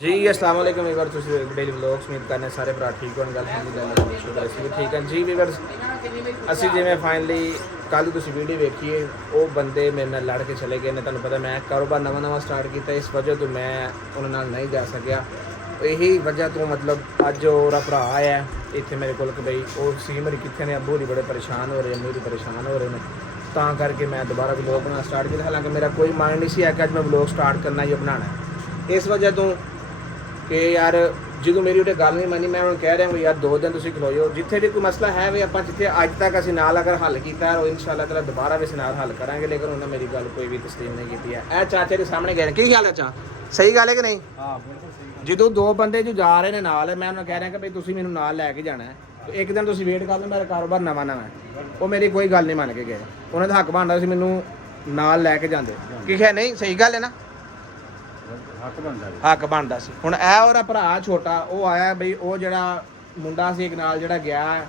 जी अस्सलाम वालेकुम वीवर ਤੁਸੀਂ ਡੇਲੀ ਵਲੌਗਸ ਉਮੀਦ ਕਰਨੇ ਸਾਰੇ ਭਰਾ ਠੀਕ ਹੋਣ ਗੱਲ ਅਲਹਮਦੁਲਿਲਾ ਸ਼ੁਕਰ ਅਸੀਂ ਵੀ ਠੀਕ ਹਾਂ ਜੀ ਵੀਵਰਸ ਅਸੀਂ ਜਿਵੇਂ ਫਾਈਨਲੀ ਕੱਲ ਤੁਸੀਂ ਵੀਡੀਓ ਵੇਖੀਏ ਉਹ ਬੰਦੇ ਮੇਰੇ ਨਾਲ ਲੜ ਕੇ ਚਲੇ ਗਏ ਨੇ ਤੁਹਾਨੂੰ ਪਤਾ ਮੈਂ ਕਾਰੋਬਾਰ ਨਵਾਂ ਸਟਾਰਟ ਕੀਤਾ ਇਸ ਵਜ੍ਹਾ ਤੋਂ ਮੈਂ ਉਹਨਾਂ ਨਾਲ ਨਹੀਂ ਜਾ ਸਕਿਆ ਇਹੀ ਵਜ੍ਹਾ ਤੋਂ ਮਤਲਬ ਅੱਜ ਉਹਦਾ ਭਰਾ ਆਇਆ ਇੱਥੇ ਮੇਰੇ ਕੋਲ ਕਿ ਬਈ ਉਹ ਸੀ ਮੇਰੀ ਕਿੱਥੇ ਨੇ ਅੱਬੂ ਦੀ ਬੜੇ ਪਰੇਸ਼ਾਨ ਹੋ ਰਹੇ ਨੇ ਮੇਰੀ ਪਰੇਸ਼ਾਨ ਹੋ ਰਹੇ ਨੇ ਤਾਂ ਕਰਕੇ ਮੈਂ ਦੁਬਾਰਾ ਵਲੌਗ ਬਣਾਉਣਾ ਸਟਾਰਟ ਕੀਤਾ ਹਾਲਾਂਕਿ ਮੇਰਾ ਕੋਈ ਮਾਈਂਡ ਨਹੀਂ ਸੀ ਕਿ ਅੱਜ ਮੈਂ ਵਲੌਗ ਸਟਾਰਟ ਕਰਨਾ ਜਾਂ ਬਣਾਉਣਾ ਇਸ ਵਜ੍ਹਾ ਤੋਂ ਕਿ ਯਾਰ ਜਦੋਂ ਮੇਰੀ ਉਹਦੇ ਗੱਲ ਨਹੀਂ ਮੰਨੀ ਮੈਂ ਉਹਨੂੰ ਕਹਿ ਰਿਹਾ ਹਾਂ ਯਾਰ 2 ਦਿਨ ਤੁਸੀਂ ਖਲੋਇਓ ਜਿੱਥੇ ਵੀ ਕੋਈ ਮਸਲਾ ਹੈ ਵੀ ਆਪਾਂ ਜਿੱਥੇ ਅੱਜ ਤੱਕ ਅਸੀਂ ਨਾਲ ਅਗਰ ਹੱਲ ਕੀਤਾ ਉਹ ਇਨਸ਼ਾਅੱਲਾ ਤਾਲਾ ਦੁਬਾਰਾ ਵੀ ਅਸੀਂ ਨਾਲ ਹੱਲ ਕਰਾਂਗੇ ਲੇਕਿਨ ਉਹਨਾਂ ਮੇਰੀ ਗੱਲ ਕੋਈ ਵੀ ਤਸਲੀਮ ਨਹੀਂ ਕੀਤੀ ਹੈ ਇਹ ਚਾਚੇ ਦੇ ਸਾਹਮਣੇ ਗਏ ਨੇ ਕੀ ਖਿਆਲ ਹੈ ਚਾ ਸਹੀ ਗੱਲ ਹੈ ਕਿ ਨਹੀਂ ਹਾਂ ਬਿਲਕੁਲ ਸਹੀ ਜਦੋਂ 2 ਬੰਦੇ ਜੋ ਜਾ ਰਹੇ ਨੇ ਨਾਲ ਮੈਂ ਉਹਨਾਂ ਕਹਿ ਰਿਹਾ ਕਿ ਬਈ ਤੁਸੀਂ ਮੈਨੂੰ ਨਾਲ ਲੈ ਕੇ ਜਾਣਾ ਹੈ ਇੱਕ ਦਿਨ ਤੁਸੀਂ ਵੇਟ ਕਰ ਲਓ ਮੇਰਾ ਕਾਰੋਬਾਰ ਨਵਾਂ ਹੈ ਉਹ ਮੇਰੀ ਕੋਈ ਗੱਲ ਨਹੀਂ ਮੰਨ ਕੇ ਗਏ ਉਹਨਾਂ ਦਾ ਹੱਕ ਬਣਦਾ ਸੀ ਮੈਨੂੰ ਨਾਲ ਲੈ ਕੇ ਜਾਂਦੇ ਕੀ ਖਿਆ ਨਹੀਂ ਸਹੀ ਗੱਲ ਹੈ ਨਾ ਹੱਕ ਬਣਦਾ ਸੀ ਹੁਣ ਇਹ ਉਹਦਾ ਭਰਾ ਛੋਟਾ ਉਹ ਆਇਆ ਬਈ ਉਹ ਜਿਹੜਾ ਮੁੰਡਾ ਸੀ ਇੱਕ ਨਾਲ ਜਿਹੜਾ ਗਿਆ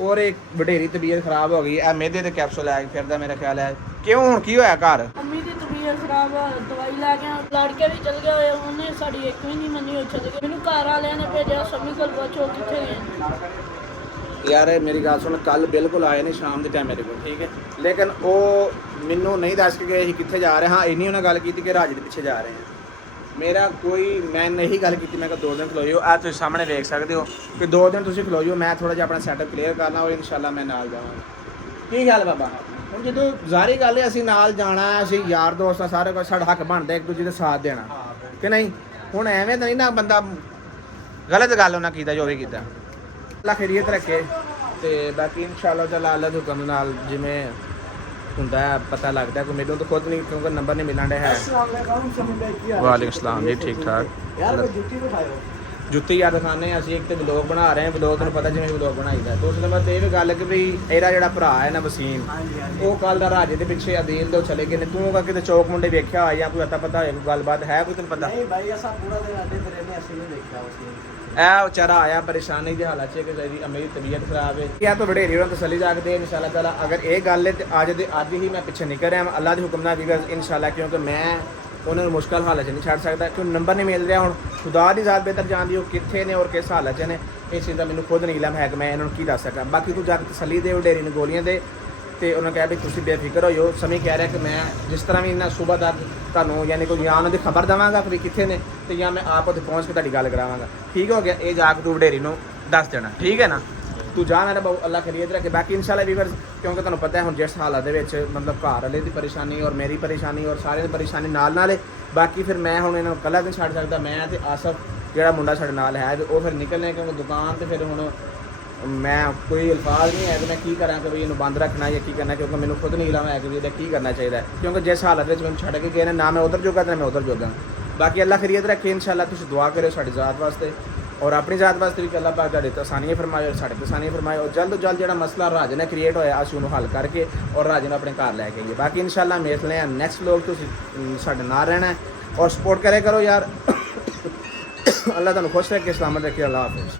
ਔਰ ਇੱਕ ਵਡੇਰੀ ਤਬੀਅਤ ਖਰਾਬ ਹੋ ਗਈ ਇਹ ਮਿਹਦੇ ਦੇ ਕੈਪਸੂਲ ਲੈ ਕੇ ਫਿਰਦਾ ਮੇਰਾ ਖਿਆਲ ਹੈ ਕਿਉਂ ਹੁਣ ਕੀ ਹੋਇਆ ਘਰ ਮੰਮੀ ਦੀ ਤਬੀਅਤ ਖਰਾਬ ਆ ਦਵਾਈ ਲੈ ਕੇ ਲੜ ਕੇ ਵੀ ਚਲ ਗਿਆ ਉਹਨੇ ਸਾਡੀ ਇੱਕ ਵੀ ਨਹੀਂ ਮੰਨੀ ਉਹ ਚਲ ਗਿਆ ਮੈਨੂੰ ਘਰ ਵਾਲਿਆਂ ਨੇ ਭੇਜਿਆ ਸਮੀ ਕੋਲ ਪੁੱਛੋ ਕਿੱਥੇ ਗਏ ਯਾਰ ਮੇਰੀ ਗੱਲ ਸੁਣ ਕੱਲ ਬਿਲਕੁਲ ਆਏ ਨੇ ਸ਼ਾਮ ਦੇ ਟਾਈਮ ਮੇਰੇ ਕੋਲ ਠੀਕ ਹੈ ਲੇਕਿਨ ਉਹ ਮੈਨੂੰ ਨਹੀਂ ਦੱਸ ਕੇ ਗਏ ਸੀ ਕਿੱਥੇ ਜਾ ਰਹੇ ਹਾਂ ਇੰਨੀ ਉਹਨਾਂ ਗੱਲ ਕੀਤੀ ਕਿ ਰਾਜ ਦੇ ਪਿੱਛੇ ਜਾ ਰਹੇ ਹਾਂ ਮੇਰਾ ਕੋਈ ਮੈਂ ਨਹੀਂ ਗੱਲ ਕੀਤੀ ਮੈਂ ਕਿਹਾ 2 ਦਿਨ ਖਲੋਇਓ ਆ ਤੁਸੀਂ ਸਾਹਮਣੇ ਵੇਖ ਸਕਦੇ ਹੋ ਕਿ 2 ਦਿਨ ਤੁਸੀਂ ਖਲੋਇਓ ਮੈਂ ਥੋੜਾ ਜਿਹਾ ਆਪਣਾ ਸੈਟਅਪ ਕਲੀਅਰ ਕਰਨਾ ਔਰ ਇਨਸ਼ਾਅੱਲਾ ਮੈਂ ਨਾਲ ਜਾਵਾਂਗਾ ਕੀ ਗੱਲ ਬਾਬਾ ਹੁਣ ਜਦੋਂ ਜ਼ਾਰੀ ਗੱਲ ਹੈ ਅਸੀਂ ਨਾਲ ਜਾਣਾ ਅਸੀਂ ਯਾਰ ਦੋਸਤ ਆ ਸਾਰੇ ਕੁਝ ਸਾਡਾ ਹੱਕ ਬਣਦਾ ਇੱਕ ਦੂਜੇ ਦਾ ਸਾਥ ਦੇਣਾ ਕਿ ਨਹੀਂ ਹੁਣ ਐਵੇਂ ਤਾਂ ਨਹੀਂ ਨਾ ਬੰਦਾ ਗਲਤ ਗੱਲ ਉਹਨਾਂ ਕੀਤਾ ਜੋ ਵੀ ਕੀਤਾ ਅੱਲਾ ਖੈਰੀਅਤ ਰੱਖੇ ਤੇ ਬਾਕੀ ਇਨਸ਼ਾਅੱਲਾ ਤਾਲਾ ਅੱਲਾ ਦੇ ਹੁਕਮ ਨਾਲ ਜਿਵੇਂ ਹੁੰਦਾ ਪਤਾ ਲੱਗਦਾ ਕੋਈ ਮੈਨੂੰ ਤਾਂ ਖੁਦ ਨਹੀਂ ਕਿਉਂਕਿ ਨੰਬਰ ਨਹੀਂ ਮਿਲਣ ਰਿਹਾ ਹੈ ਵਾਲੇਕੁਮ ਸਲਾਮ ਜੀ ਠੀਕ ਠਾਕ ਯਾਰ ਜੁੱਤੀ ਦਿਖਾਓ ਜੁੱਤੀ ਯਾਰ ਦਿਖਾਣੇ ਅਸੀਂ ਇੱਕ ਤੇ ਵਲੌਗ ਬਣਾ ਰਹੇ ਹਾਂ ਵਲੌਗ ਤੁਹਾਨੂੰ ਪਤਾ ਜਿਵੇਂ ਵਲੌਗ ਬਣਾਈਦਾ ਦੂਸਰੀ ਨੰਬਰ ਤੇ ਇਹ ਵੀ ਗੱਲ ਕਿ ਵੀ ਇਹਦਾ ਜਿਹੜਾ ਭਰਾ ਹੈ ਨਾ ਵਸੀਮ ਉਹ ਕੱਲ ਦਾ ਰਾਜੇ ਦੇ ਪਿੱਛੇ ਅਦੀਲ ਦੇ ਚਲੇ ਗਏ ਨੇ ਤੂੰ ਕਾ ਕਿਤੇ ਚੌਕ ਮੁੰਡੇ ਵੇਖਿਆ ਹੋਇਆ ਜਾਂ ਕੋਈ ਅਤਾ ਪਤਾ ਹੋਇਆ ਕੋਈ ਗੱਲਬਾਤ ਹੈ ਕੋਈ ਤੈਨੂੰ ਪਤਾ ਨਹੀਂ ਭਾਈ ਅਸਾਂ ਪੂਰਾ ਦਿਨ ਅੱਡੇ ਤੇ ਰਹਿੰਦੇ ਅਸੀਂ ਨਹੀਂ ਦੇਖਿਆ ਉਸੇ ਇਹ ਵਿਚਾਰਾ ਆਇਆ ਪਰੇਸ਼ਾਨੀ ਦੇ ਹਾਲਾਤ 'ਚ ਕਿ ਮੇਰੀ ਤਬੀਅਤ ਖਰਾਬ ਹੈ ਜਾਂ ਤਾਂ ਵਡੇਰੀ ਉਹਨਾਂ ਤਸੱਲੀ ਰੱਖਦੇ ਇਨਸ਼ਾਅੱਲਾ ਤਾਲਾ ਅਗਰ ਇਹ ਗੱਲ ਹੈ ਤੇ ਅੱਜ ਹੀ ਮੈਂ ਪਿੱਛੇ ਨਿਕਲ ਰਿਹਾ ਅੱਲਾ ਦੇ ਹੁਕਮ ਨਾਲ ਵੀ ਇਨਸ਼ਾਅੱਲਾ ਕਿਉਂਕਿ ਮੈਂ ਉਹਨਾਂ ਨੂੰ ਮੁਸ਼ਕਲ ਹਾਲਤ 'ਚ ਨਹੀਂ ਛੱਡ ਸਕਦਾ ਕਿਉਂ ਨੰਬਰ ਨਹੀਂ ਮਿਲ ਰਿਹਾ ਹੁਣ ਖੁਦਾ ਦੀ ਜ਼ਾਤ ਬਿਹਤਰ ਜਾਣਦੀ ਉਹ ਕਿੱਥੇ ਨੇ ਔਰ ਕਿਸ ਹਾਲਤ 'ਚ ਨੇ ਇਸ ਚੀਜ਼ ਦਾ ਮੈਨੂੰ ਖੁਦ ਨਹੀਂ ਇਲਮ ਹੈ ਕਿ ਮੈਂ ਇਹਨਾਂ ਨੂੰ ਕੀ ਦੱਸ ਸਕਾਂ ਬਾਕੀ ਤੂੰ ਜਾ ਕੇ ਤਸੱਲੀ ਦੇ ਵਡੇਰੀ ਨੂੰ ਗੋਲੀਆਂ ਦੇ ਤੇ ਉਹਨਾਂ ਕਿਹਾ ਵੀ ਤੁਸੀਂ ਬੇਫਿਕਰ ਹੋ ਜਾਓ ਸਮੇਂ ਕਹਿ ਰਿਹਾ ਕਿ ਮੈਂ ਜਿਸ ਤਰ੍ਹਾਂ ਵੀ ਇਹਨਾਂ ਸੂਬਾ ਦਾ ਤੁਹਾਨੂੰ ਯਾਨੀ ਕੋਈ ਜਾਂ ਉਹਨਾਂ ਦੀ ਖਬਰ ਦੇਵਾਂਗਾ ਕਿ ਕਿੱਥੇ ਨੇ ਤੇ ਜਾਂ ਮੈਂ ਆਪ ਉੱਥੇ ਪਹੁੰਚ ਕੇ ਤੁਹਾਡੀ ਗੱਲ ਕਰਾਵਾਂਗਾ ਠੀਕ ਹੋ ਗਿਆ ਇਹ ਜਾ ਕੇ ਤੂੰ ਵਡੇਰੀ ਨੂੰ ਦੱਸ ਦੇਣਾ ਠੀਕ ਹੈ ਨਾ ਤੂੰ ਜਾ ਮੇਰਾ ਬਹੁਤ ਅੱਲਾ ਖੈਰੀਅਤ ਰੱਖੇ ਬਾਕੀ ਇਨਸ਼ਾਅੱਲਾ ਵੀਵਰਸ ਕਿਉਂਕਿ ਤੁਹਾਨੂੰ ਪਤਾ ਹੈ ਹੁਣ ਜਿਸ ਹਾਲਾਤ ਦੇ ਵਿੱਚ ਮਤਲਬ ਘਰ ਵਾਲੇ ਦੀ ਪਰੇਸ਼ਾਨੀ ਔਰ ਮੇਰੀ ਪਰੇਸ਼ਾਨੀ ਔਰ ਸਾਰਿਆਂ ਦੀ ਪਰੇਸ਼ਾਨੀ ਨਾਲ ਹੈ ਬਾਕੀ ਫਿਰ ਮੈਂ ਹੁਣ ਇਹਨਾਂ ਨੂੰ ਇਕੱਲਾ ਨਹੀਂ ਛੱਡ ਸਕਦਾ ਮੈਂ ਤੇ ਆਸਫ ਜਿਹੜਾ ਮੁੰਡਾ ਸਾਡੇ ਨਾਲ ਹੈ ਉਹ ਫਿਰ ਨਿਕਲਣੇ ਕਿਉਂਕਿ ਦੁਕਾਨ ਤੇ ਫਿਰ ਹੁਣ ਮੈਂ ਕੋਈ ਅਲਫਾਜ਼ ਨਹੀਂ ਹੈ ਕਿ ਮੈਂ ਕੀ ਕਰਾਂ ਕਿ ਵੀ ਇਹਨੂੰ ਬੰਦ ਰੱਖਣਾ ਜਾਂ ਕੀ ਕਰਨਾ ਕਿਉਂਕਿ ਮੈਨੂੰ ਖੁਦ ਨਹੀਂ ਇਲਮ ਹੈ ਕਿ ਵੀ ਇਹਦਾ ਕੀ ਕਰਨਾ ਚਾਹੀਦਾ ਕਿਉਂਕਿ ਜਿਸ ਹਾਲਤ ਵਿੱਚ ਮੈਨੂੰ ਛੱਡ ਕੇ ਗਏ ਨੇ ਨਾ ਮੈਂ ਉਧਰ ਜੋਗਾ ਤੇ ਨਾ ਮੈਂ ਉਧਰ ਜੋਗਾ ਬਾਕੀ ਅੱਲਾ ਖੈਰੀਅਤ ਰੱਖੇ ਇਨਸ਼ਾਅੱਲਾ ਤੁਸੀਂ ਦੁਆ ਕਰਿਓ ਸਾਡੀ ਜ਼ਾਤ ਵਾਸਤੇ ਔਰ ਆਪਣੀ ਜ਼ਾਤ ਵਾਸਤੇ ਵੀ ਕਿ ਅੱਲਾ ਪਾਕ ਤੁਹਾਡੇ ਆਸਾਨੀਆਂ ਫਰਮਾਏ ਔਰ ਸਾਡੇ ਤੇ ਆਸਾਨੀਆਂ ਫਰਮਾਏ ਔਰ ਜਲਦ ਤੋਂ ਜਲਦ ਜਿਹੜਾ ਮਸਲਾ ਰਾਜ ਨੇ ਕ੍ਰੀਏਟ ਹੋਇਆ ਅਸੀਂ ਉਹਨੂੰ ਹੱਲ ਕਰਕੇ ਔਰ ਰਾਜ ਨੂੰ ਆਪਣੇ ਘਰ ਲੈ ਕੇ ਆਈਏ ਬਾਕੀ ਇਨਸ਼ਾਅੱਲਾ ਮਿਲਦੇ ਹਾਂ ਨੈਕਸਟ ਵਲੌਗ ਤੁਸੀਂ ਸਾਡੇ ਨਾਲ ਰਹਿਣਾ ਔਰ ਸਪੋਰਟ ਕਰਿਆ ਕਰੋ ਯਾਰ ਅੱਲਾ ਤੁਹਾਨੂੰ ਖੁਸ਼ ਰੱਖੇ ਸਲਾਮਤ ਰੱਖੇ ਅੱਲਾ ਹਾਫਿਜ਼